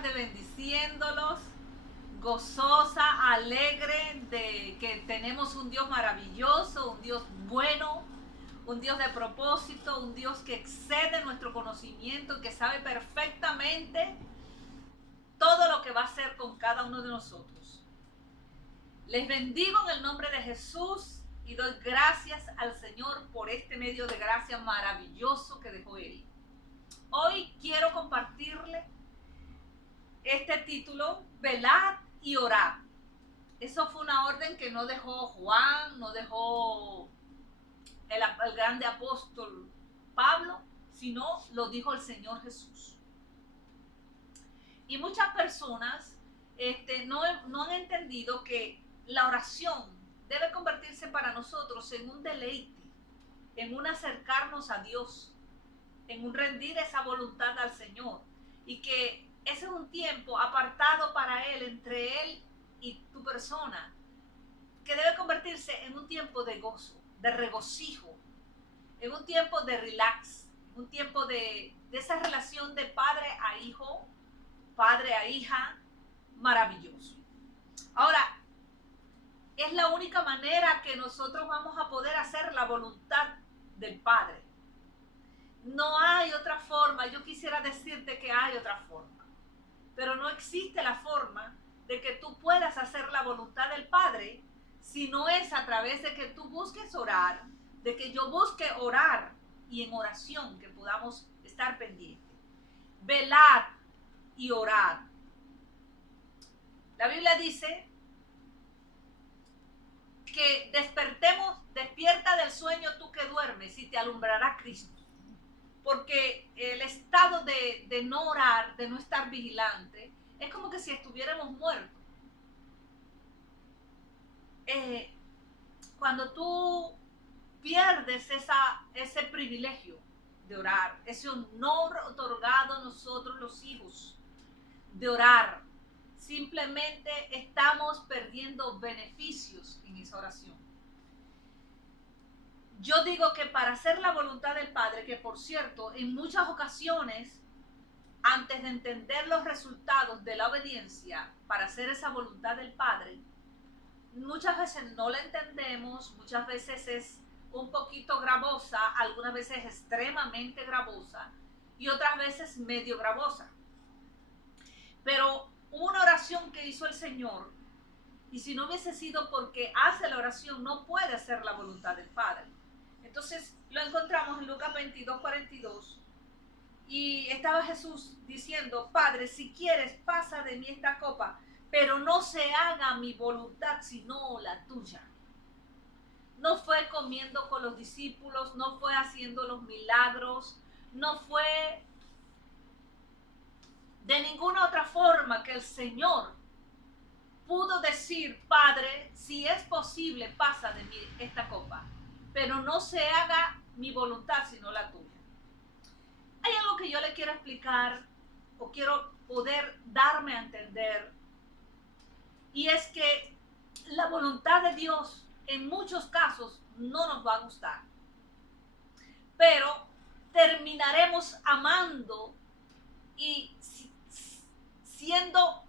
tarde bendiciéndolos, gozosa, alegre de que tenemos un Dios maravilloso, un Dios bueno, un Dios de propósito, un Dios que excede nuestro conocimiento, que sabe perfectamente todo lo que va a hacer con cada uno de nosotros. Les bendigo en el nombre de Jesús y doy gracias al Señor por este medio de gracia maravilloso que dejó Él. Hoy quiero compartirle este título, velad y orad. Eso fue una orden que no dejó Juan, no dejó el grande apóstol Pablo, sino lo dijo el Señor Jesús. Y muchas personas no han entendido que la oración debe convertirse para nosotros en un deleite, en un acercarnos a Dios, en un rendir esa voluntad al Señor, y que ese es un tiempo apartado para Él, entre Él y tu persona, que debe convertirse en un tiempo de gozo, de regocijo, en un tiempo de relax, un tiempo de esa relación de padre a hijo, padre a hija, maravilloso. Ahora, es la única manera que nosotros vamos a poder hacer la voluntad del Padre. No hay otra forma. Yo quisiera decirte que hay otra forma, pero no existe la forma de que tú puedas hacer la voluntad del Padre si no es a través de que tú busques orar, de que yo busque orar y en oración que podamos estar pendientes. Velad y orad. La Biblia dice que despertemos, despierta del sueño tú que duermes y te alumbrará Cristo. Porque el estado de no orar, de no estar vigilante, es como que si estuviéramos muertos. Cuando tú pierdes ese privilegio de orar, ese honor otorgado a nosotros los hijos de orar, simplemente estamos perdiendo beneficios en esa oración. Yo digo que para hacer la voluntad del Padre, que por cierto, en muchas ocasiones, antes de entender los resultados de la obediencia para hacer esa voluntad del Padre, muchas veces no la entendemos, muchas veces es un poquito gravosa, algunas veces extremadamente gravosa y otras veces medio gravosa. Pero una oración que hizo el Señor, y si no hubiese sido porque hace la oración, no puede hacer la voluntad del Padre. Entonces lo encontramos en Lucas 22:42, y estaba Jesús diciendo: Padre, si quieres, pasa de mí esta copa, pero no se haga mi voluntad sino la tuya. No fue comiendo con los discípulos, no fue haciendo los milagros, no fue de ninguna otra forma que el Señor pudo decir: Padre, si es posible, pasa de mí esta copa, pero no se haga mi voluntad sino la tuya. Hay algo que yo le quiero explicar o quiero poder darme a entender, y es que la voluntad de Dios en muchos casos no nos va a gustar, pero terminaremos amando y siendo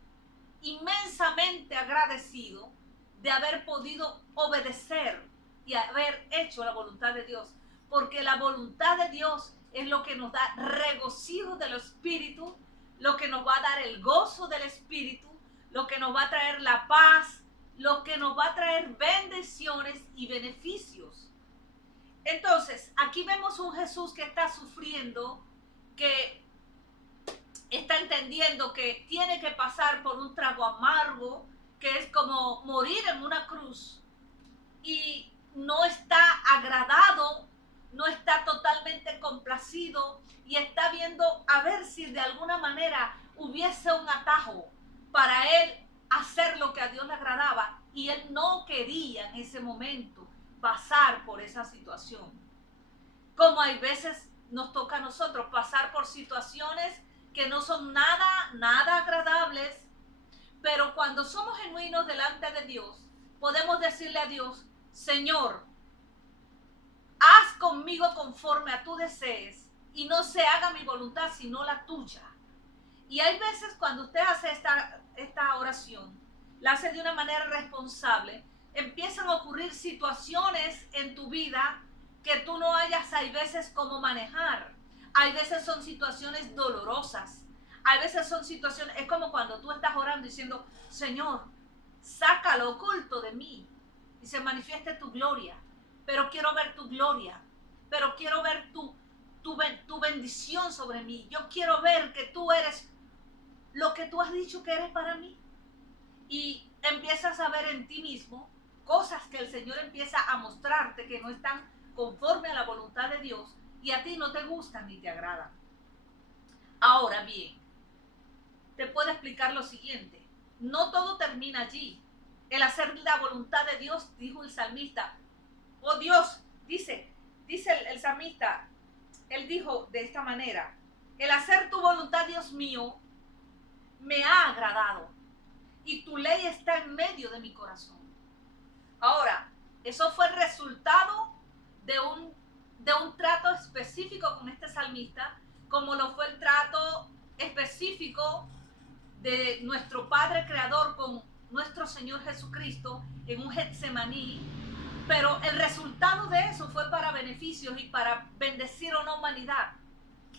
inmensamente agradecido de haber podido obedecer y haber hecho la voluntad de Dios, porque la voluntad de Dios es lo que nos da regocijo del Espíritu, lo que nos va a dar el gozo del Espíritu, lo que nos va a traer la paz, lo que nos va a traer bendiciones y beneficios. Entonces, aquí vemos un Jesús que está sufriendo, que está entendiendo que tiene que pasar por un trago amargo, que es como morir en una cruz, y no está agradado, no está totalmente complacido, y está viendo a ver si de alguna manera hubiese un atajo para él hacer lo que a Dios le agradaba, y él no quería en ese momento pasar por esa situación. Como hay veces nos toca a nosotros pasar por situaciones que no son nada agradables, pero cuando somos genuinos delante de Dios, podemos decirle a Dios: Señor, haz conmigo conforme a tu desees, y no se haga mi voluntad sino la tuya. Y hay veces cuando usted hace esta oración, la hace de una manera responsable, empiezan a ocurrir situaciones en tu vida que tú no hayas, hay veces, cómo manejar. Hay veces son situaciones dolorosas. Hay veces son situaciones, es como cuando tú estás orando diciendo, Señor, saca lo oculto de mí y se manifieste tu gloria. Pero quiero ver tu gloria. Pero quiero ver tu bendición sobre mí. Yo quiero ver que tú eres lo que tú has dicho que eres para mí. Y empiezas a ver en ti mismo cosas que el Señor empieza a mostrarte que no están conforme a la voluntad de Dios y a ti no te gustan ni te agradan. Ahora bien, te puedo explicar lo siguiente. No todo termina allí. El hacer la voluntad de Dios, dijo el salmista. Oh Dios, dice el salmista, él dijo de esta manera, el hacer tu voluntad, Dios mío, me ha agradado y tu ley está en medio de mi corazón. Ahora, eso fue el resultado de un trato específico con este salmista, como lo fue el trato específico de nuestro Padre Creador con nuestro Señor Jesucristo en un Getsemaní, pero el resultado de eso fue para beneficios y para bendecir a una humanidad.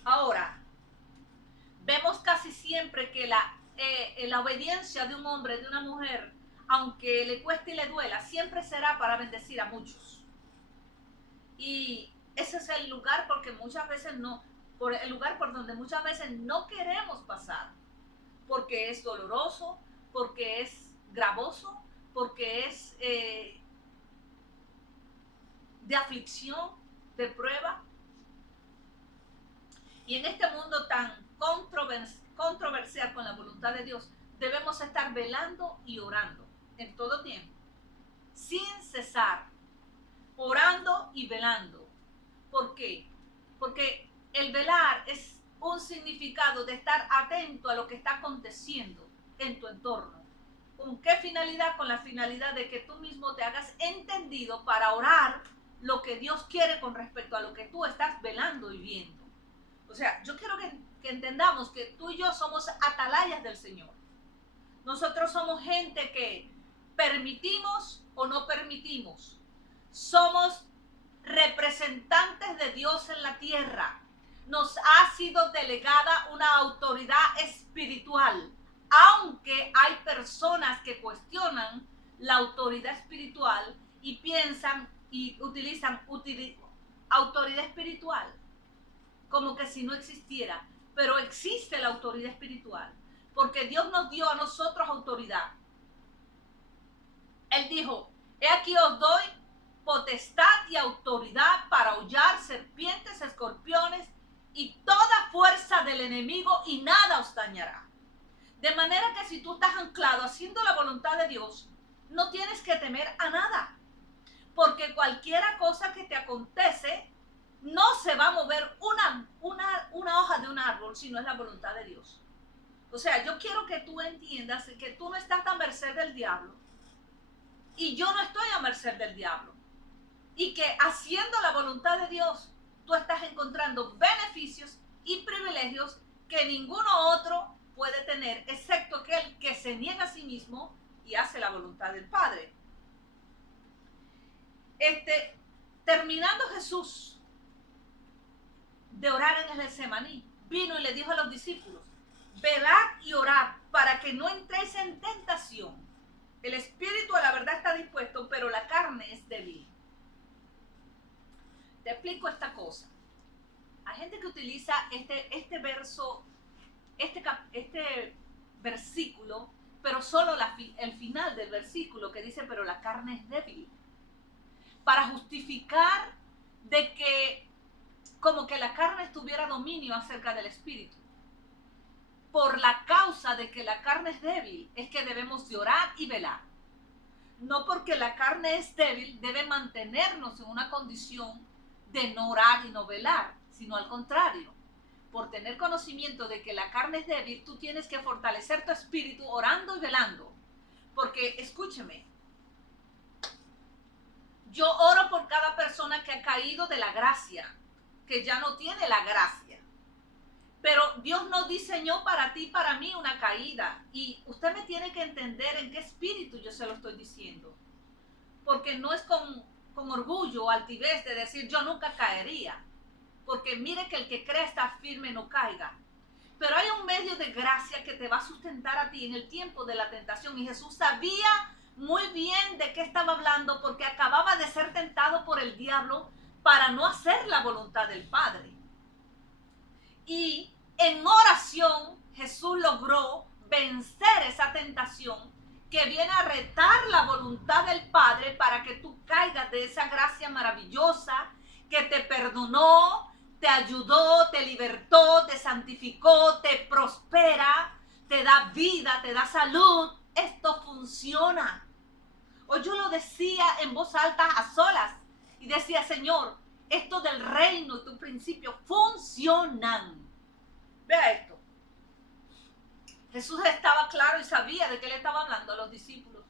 Ahora, vemos casi siempre que la obediencia de un hombre, de una mujer, aunque le cueste y le duela, siempre será para bendecir a muchos. Y ese es el lugar porque muchas veces no, por el lugar por donde muchas veces no queremos pasar, porque es doloroso, porque es gravoso, porque es de aflicción, de prueba. Y en este mundo tan controversial con la voluntad de Dios, debemos estar velando y orando en todo tiempo, sin cesar, orando y velando. ¿Por qué? Porque el velar es un significado de estar atento a lo que está aconteciendo en tu entorno. ¿Con qué finalidad? Con la finalidad de que tú mismo te hagas entendido para orar lo que Dios quiere con respecto a lo que tú estás velando y viendo. O sea, yo quiero que entendamos que tú y yo somos atalayas del Señor. Nosotros somos gente que permitimos o no permitimos. Somos representantes de Dios en la tierra. Nos ha sido delegada una autoridad espiritual, aunque hay personas que cuestionan la autoridad espiritual y piensan y utilizan autoridad espiritual como que si no existiera, pero existe la autoridad espiritual, porque Dios nos dio a nosotros autoridad. Él dijo, he aquí os doy potestad y autoridad para hollar serpientes, escorpiones y toda fuerza del enemigo y nada os dañará. De manera que si tú estás anclado haciendo la voluntad de Dios, no tienes que temer a nada, porque cualquiera cosa que te acontece, no se va a mover una hoja de un árbol si no es la voluntad de Dios. O sea, yo quiero que tú entiendas que tú no estás a merced del diablo y yo no estoy a merced del diablo. Y que haciendo la voluntad de Dios, tú estás encontrando beneficios y privilegios que ninguno otro puede tener, excepto aquel que se niega a sí mismo y hace la voluntad del Padre. Terminando Jesús de orar en el Getsemaní, vino y le dijo a los discípulos, velad y orad para que no entréis en tentación. El espíritu a la verdad está dispuesto, pero la carne es débil. Te explico esta cosa. Hay gente que utiliza este verso, este versículo, pero solo el final del versículo que dice, pero la carne es débil, para justificar de que como que la carne tuviera dominio acerca del espíritu. Por la causa de que la carne es débil, es que debemos de orar y velar. No porque la carne es débil, debe mantenernos en una condición de no orar y no velar, sino al contrario. Por tener conocimiento de que la carne es débil, tú tienes que fortalecer tu espíritu orando y velando. Porque, escúcheme, yo oro por cada persona que ha caído de la gracia, que ya no tiene la gracia. Pero Dios no diseñó para ti, para mí, una caída. Y usted me tiene que entender en qué espíritu yo se lo estoy diciendo. Porque no es con orgullo o altivez de decir yo nunca caería. Porque mire que el que cree está firme no caiga. Pero hay un medio de gracia que te va a sustentar a ti en el tiempo de la tentación. Y Jesús sabía muy bien de qué estaba hablando porque acababa de ser tentado por el diablo para no hacer la voluntad del Padre. Y en oración Jesús logró vencer esa tentación que viene a retar la voluntad del Padre para que tú caigas de esa gracia maravillosa que te perdonó, te ayudó, te libertó, te santificó, te prospera, te da vida, te da salud. Esto funciona. Hoy yo lo decía en voz alta a solas y decía, Señor, esto del reino y tu principio funcionan. Vea esto. Jesús estaba claro y sabía de qué le estaba hablando a los discípulos.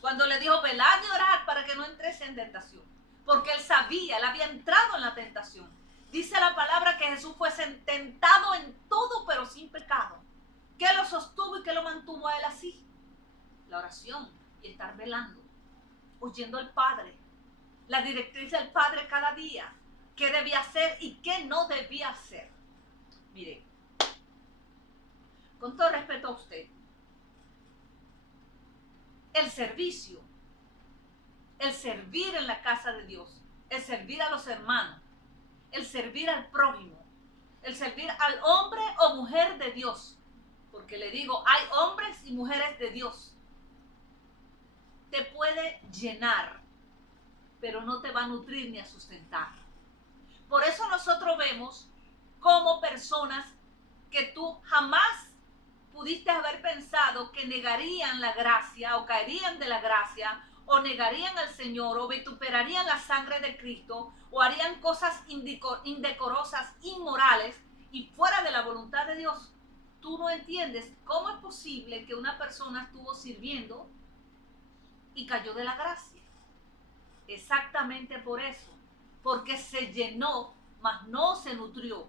Cuando le dijo, velad y orad para que no entres en tentación. Porque él sabía, él había entrado en la tentación. Dice la palabra que Jesús fue tentado en todo, pero sin pecado. ¿Qué lo sostuvo y qué lo mantuvo a él así? La oración y estar velando, oyendo al Padre, la directriz del Padre cada día, qué debía hacer y qué no debía hacer. Mire, con todo respeto a usted, el servicio, el servir en la casa de Dios, el servir a los hermanos, el servir al prójimo, el servir al hombre o mujer de Dios, porque le digo, hay hombres y mujeres de Dios, te puede llenar, pero no te va a nutrir ni a sustentar. Por eso nosotros vemos como personas que tú jamás pudiste haber pensado que negarían la gracia o caerían de la gracia o negarían al Señor o vituperarían la sangre de Cristo o harían cosas indecorosas, inmorales y fuera de la voluntad de Dios. Tú no entiendes cómo es posible que una persona estuvo sirviendo y cayó de la gracia. Exactamente por eso, porque se llenó, mas no se nutrió,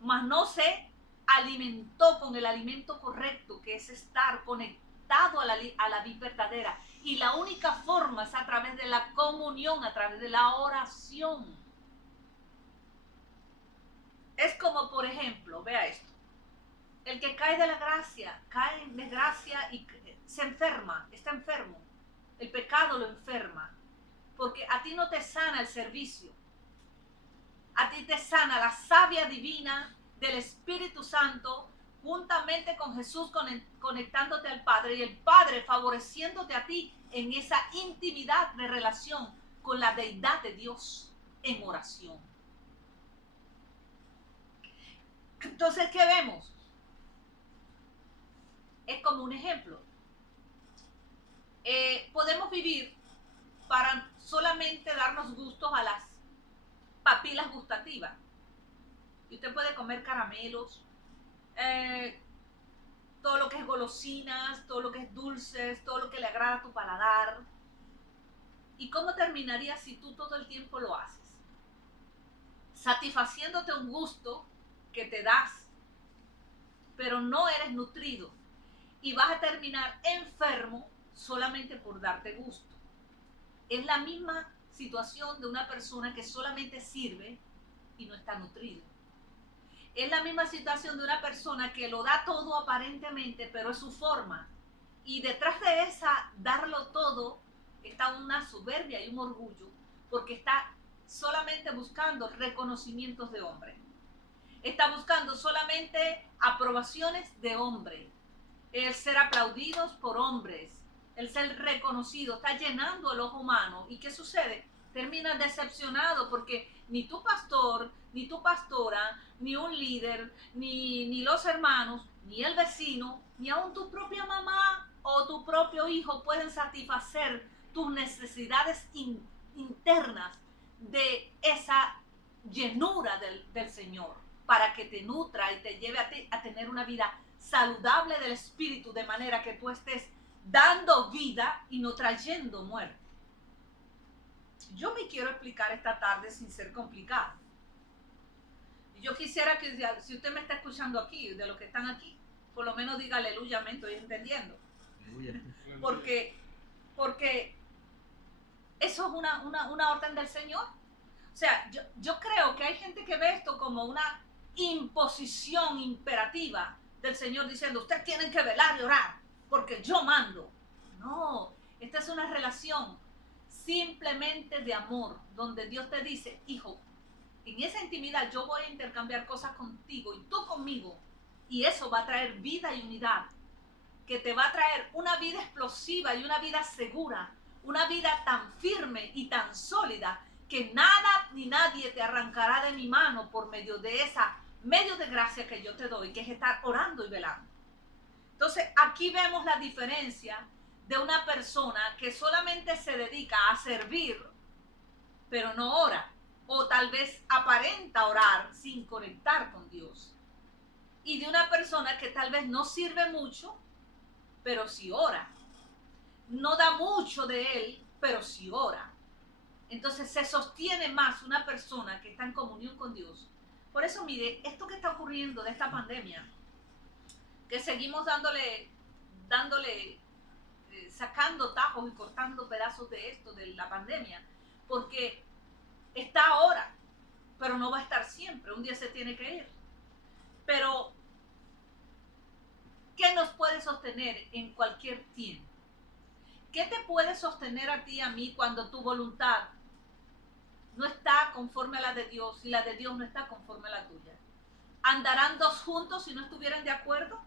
mas no se alimentó con el alimento correcto, que es estar conectado a la vida verdadera. Y la única forma es a través de la comunión, a través de la oración. Es como, por ejemplo, vea esto, el que cae de la gracia, cae en desgracia y se enferma, está enfermo. El pecado lo enferma, porque a ti no te sana el servicio, a ti te sana la savia divina del Espíritu Santo, juntamente con Jesús conectándote al Padre y el Padre favoreciéndote a ti en esa intimidad de relación con la deidad de Dios en oración. Entonces, ¿qué vemos? Es como un ejemplo. Podemos vivir para solamente darnos gustos a las papilas gustativas. Y usted puede comer caramelos, todo lo que es golosinas, todo lo que es dulces, todo lo que le agrada a tu paladar. ¿Y cómo terminaría si tú todo el tiempo lo haces? Satisfaciéndote un gusto que te das, pero no eres nutrido. Y vas a terminar enfermo solamente por darte gusto. Es la misma situación de una persona que solamente sirve y no está nutrido. Es la misma situación de una persona que lo da todo aparentemente, pero es su forma. Y detrás de esa darlo todo está una soberbia y un orgullo, porque está solamente buscando reconocimientos de hombre. Está buscando solamente aprobaciones de hombre. El ser aplaudidos por hombres, el ser reconocido, está llenando el ojo humano. ¿Y qué sucede? Terminas decepcionado porque ni tu pastor, ni tu pastora, ni un líder, ni los hermanos, ni el vecino, ni aún tu propia mamá o tu propio hijo pueden satisfacer tus necesidades internas de esa llenura del Señor para que te nutra y te lleve a tener una vida saludable del espíritu, de manera que tú estés dando vida y no trayendo muerte. Yo me quiero explicar esta tarde sin ser complicado. Y yo quisiera que si usted me está escuchando aquí, de los que están aquí, por lo menos diga aleluya, me estoy entendiendo. Porque eso es una orden del Señor. O sea, yo creo que hay gente que ve esto como una imposición imperativa del Señor diciendo, ustedes tienen que velar y orar, porque yo mando. No, esta es una relación simplemente de amor, donde Dios te dice, hijo, en esa intimidad yo voy a intercambiar cosas contigo y tú conmigo, y eso va a traer vida y unidad, que te va a traer una vida explosiva y una vida segura, una vida tan firme y tan sólida que nada ni nadie te arrancará de mi mano por medio de esa medio de gracia que yo te doy, que es estar orando y velando. Entonces aquí vemos la diferencia de una persona que solamente se dedica a servir, pero no ora, o tal vez aparenta orar sin conectar con Dios, y de una persona que tal vez no sirve mucho, pero sí ora. No da mucho de él, pero sí ora. Entonces se sostiene más una persona que está en comunión con Dios. Por eso, mire, esto que está ocurriendo de esta pandemia, que seguimos dándole, sacando tajos y cortando pedazos de esto, de la pandemia, porque está ahora, pero no va a estar siempre. Un día se tiene que ir. Pero, ¿qué nos puede sostener en cualquier tiempo? ¿Qué te puede sostener a ti y a mí cuando tu voluntad no está conforme a la de Dios y la de Dios no está conforme a la tuya? ¿Andarán dos juntos si no estuvieran de acuerdo?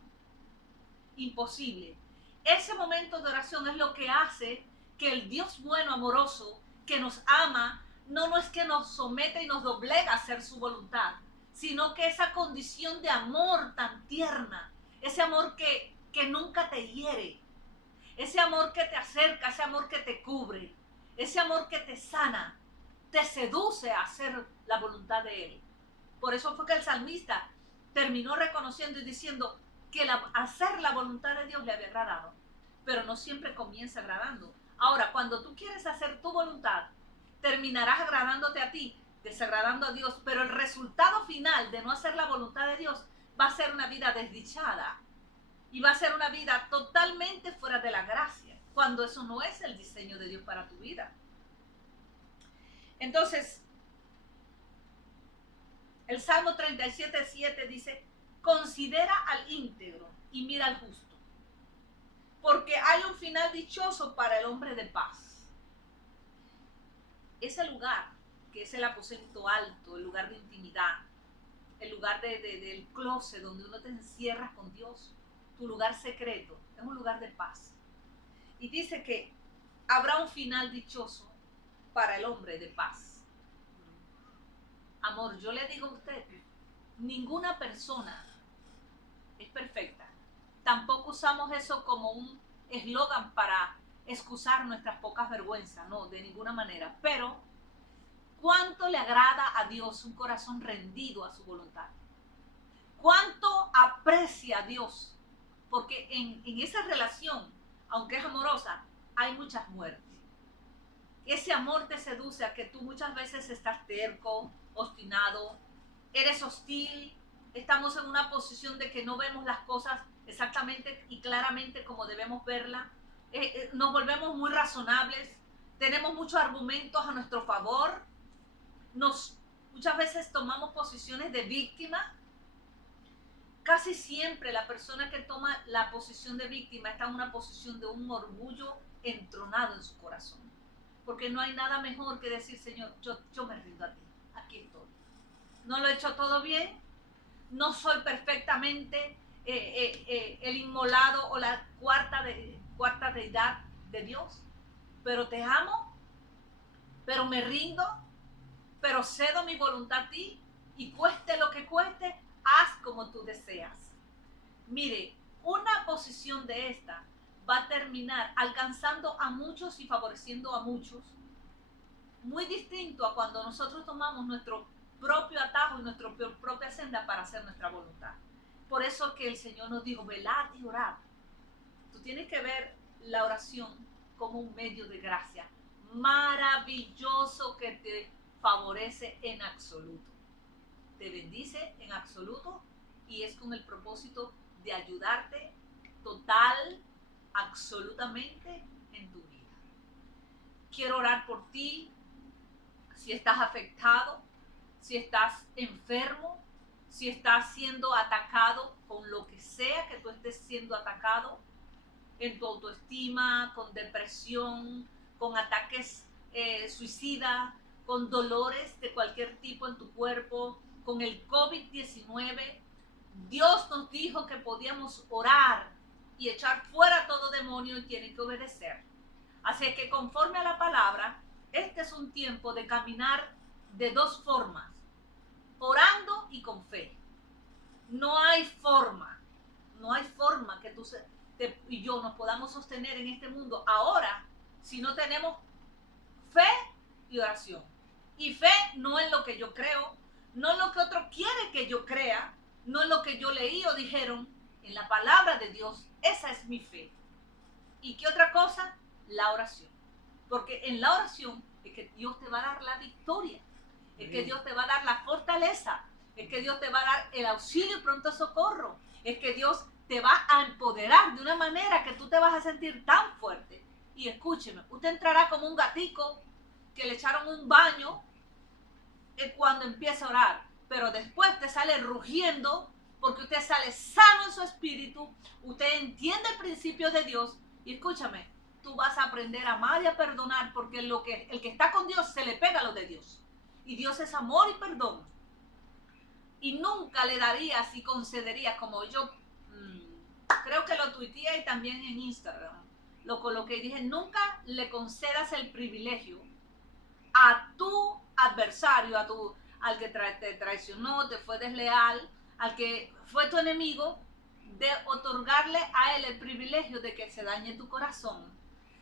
Imposible. Ese momento de oración es lo que hace que el Dios bueno, amoroso, que nos ama, no es que nos somete y nos doblega a hacer su voluntad, sino que esa condición de amor tan tierna, ese amor que nunca te hiere, ese amor que te acerca, ese amor que te cubre, ese amor que te sana, te seduce a hacer la voluntad de Él. Por eso fue que el salmista terminó reconociendo y diciendo que hacer la voluntad de Dios le había agradado, pero no siempre comienza agradando. Ahora, cuando tú quieres hacer tu voluntad, terminarás agradándote a ti, desagradando a Dios, pero el resultado final de no hacer la voluntad de Dios va a ser una vida desdichada y va a ser una vida totalmente fuera de la gracia, cuando eso no es el diseño de Dios para tu vida. Entonces, el Salmo 37:7 dice, considera al íntegro y mira al justo, porque hay un final dichoso para el hombre de paz. Ese lugar, que es el aposento alto, el lugar de intimidad, el lugar del closet donde uno te encierras con Dios, tu lugar secreto, es un lugar de paz. Y dice que habrá un final dichoso para el hombre de paz. Amor, yo le digo a usted, ninguna persona es perfecta. Tampoco usamos eso como un eslogan para excusar nuestras pocas vergüenzas, no, de ninguna manera. Pero, ¿cuánto le agrada a Dios un corazón rendido a su voluntad? ¿Cuánto aprecia a Dios? Porque en esa relación, aunque es amorosa, hay muchas muertes. Ese amor te seduce a que tú muchas veces estás terco, obstinado, eres hostil, estamos en una posición de que no vemos las cosas exactamente y claramente como debemos verlas, nos volvemos muy razonables, tenemos muchos argumentos a nuestro favor, muchas veces tomamos posiciones de víctima. Casi siempre la persona que toma la posición de víctima está en una posición de un orgullo entronado en su corazón. Porque no hay nada mejor que decir, Señor, yo me rindo a ti, aquí estoy. No lo he hecho todo bien, no soy perfectamente el inmolado o la cuarta deidad de Dios, pero te amo, pero me rindo, pero cedo mi voluntad a ti y cueste lo que cueste, haz como tú deseas. Mire, una posición de esta va a terminar alcanzando a muchos y favoreciendo a muchos, muy distinto a cuando nosotros tomamos nuestro propio atajo y nuestra propia senda para hacer nuestra voluntad. Por eso que el Señor nos dijo, velad y orad. Tú tienes que ver la oración como un medio de gracia maravilloso que te favorece en absoluto. te bendice en absoluto y es con el propósito de ayudarte total, absolutamente en tu vida. Quiero orar por ti, si estás afectado, si estás enfermo, si estás siendo atacado con lo que sea que tú estés siendo atacado, en tu autoestima, con depresión, con ataques suicidas, con dolores de cualquier tipo en tu cuerpo, con el COVID-19. Dios nos dijo que podíamos orar y echar fuera todo demonio y tienen que obedecer. Así que conforme a la palabra, este es un tiempo de caminar de dos formas, orando y con fe. No hay forma que tú y yo nos podamos sostener en este mundo ahora si no tenemos fe y oración. Y fe no es lo que yo creo, no es lo que otro quiere que yo crea, no es lo que yo leí o dijeron, en la palabra de Dios. Esa es mi fe. ¿Y qué otra cosa? La oración. Porque en la oración es que Dios te va a dar la victoria, es que Dios te va a dar la fortaleza, es que Dios te va a dar el auxilio y pronto socorro, es que Dios te va a empoderar de una manera que tú te vas a sentir tan fuerte. Y escúcheme, usted entrará como un gatico que le echaron un baño cuando empieza a orar, pero después te sale rugiendo porque usted sale sano en su espíritu, usted entiende el principio de Dios y escúchame, tú vas a aprender a amar y a perdonar porque el que está con Dios se le pega a lo de Dios. Y Dios es amor y perdón. Y nunca le darías y concederías, como yo creo que lo tuiteé y también en Instagram lo coloqué y dije, nunca le concedas el privilegio a tu adversario, al que te traicionó, te fue desleal, al que fue tu enemigo, de otorgarle a él el privilegio de que se dañe tu corazón,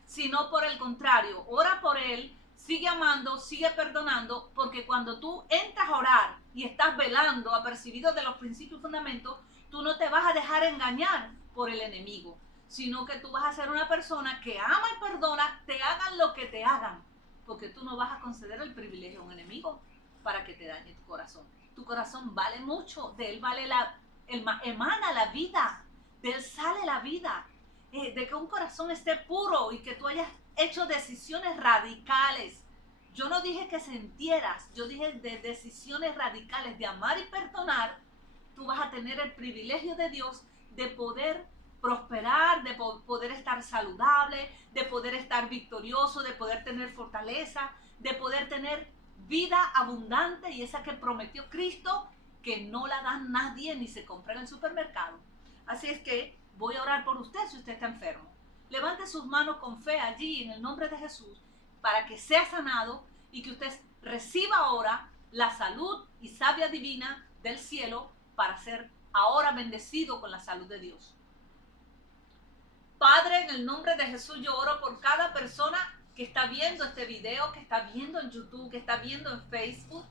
sino por el contrario, ora por él, sigue amando, sigue perdonando, porque cuando tú entras a orar y estás velando, apercibido de los principios y fundamentos, tú no te vas a dejar engañar por el enemigo, sino que tú vas a ser una persona que ama y perdona, te hagan lo que te hagan, porque tú no vas a conceder el privilegio a un enemigo para que te dañe tu corazón. Tu corazón vale mucho, de él vale emana la vida, de él sale la vida, de que un corazón esté puro y que tú hayas hecho decisiones radicales. Yo no dije que sintieras, yo dije de decisiones radicales de amar y perdonar. Tú vas a tener el privilegio de Dios de poder prosperar, de poder estar saludable, de poder estar victorioso, de poder tener fortaleza, de poder tener vida abundante y esa que prometió Cristo, que no la da nadie ni se compra en el supermercado. Así es que voy a orar por usted si usted está enfermo. Levante sus manos con fe allí en el nombre de Jesús para que sea sanado y que usted reciba ahora la salud y savia divina del cielo para ser ahora bendecido con la salud de Dios. Padre, en el nombre de Jesús yo oro por cada persona que está viendo este video, que está viendo en YouTube, que está viendo en Facebook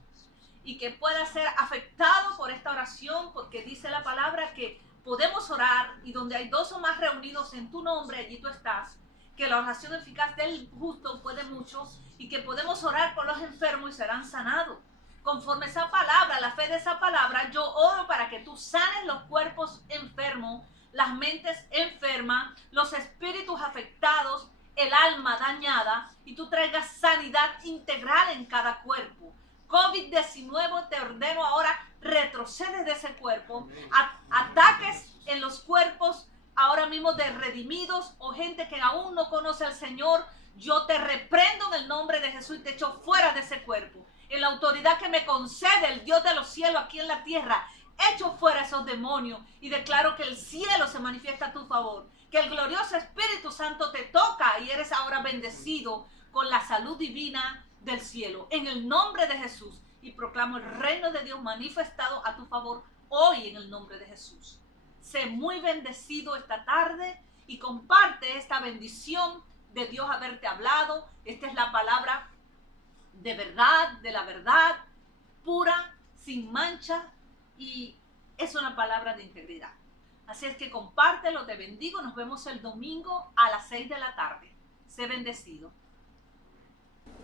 y que pueda ser afectado por esta oración, porque dice la palabra que podemos orar y donde hay dos o más reunidos en tu nombre, allí tú estás, que la oración eficaz del justo puede mucho y que podemos orar por los enfermos y serán sanados. Conforme esa palabra, la fe de esa palabra, yo oro para que tú sanes los cuerpos enfermos, las mentes enfermas, los espíritus afectados, el alma dañada y tú traigas sanidad integral en cada cuerpo. COVID-19 te ordeno ahora, retrocede de ese cuerpo, ataques en los cuerpos ahora mismo de redimidos o gente que aún no conoce al Señor, yo te reprendo en el nombre de Jesús y te echo fuera de ese cuerpo. En la autoridad que me concede el Dios de los cielos aquí en la tierra, echo fuera esos demonios y declaro que el cielo se manifiesta a tu favor, que el glorioso Espíritu Santo te toca y eres ahora bendecido con la salud divina del cielo, en el nombre de Jesús, y proclamo el reino de Dios manifestado a tu favor hoy en el nombre de Jesús. Sé muy bendecido esta tarde y comparte esta bendición de Dios haberte hablado. Esta es la palabra de verdad, de la verdad, pura, sin mancha, y es una palabra de integridad. Así es que compártelo, te bendigo, nos vemos el domingo a las 6 de la tarde. Sé bendecido.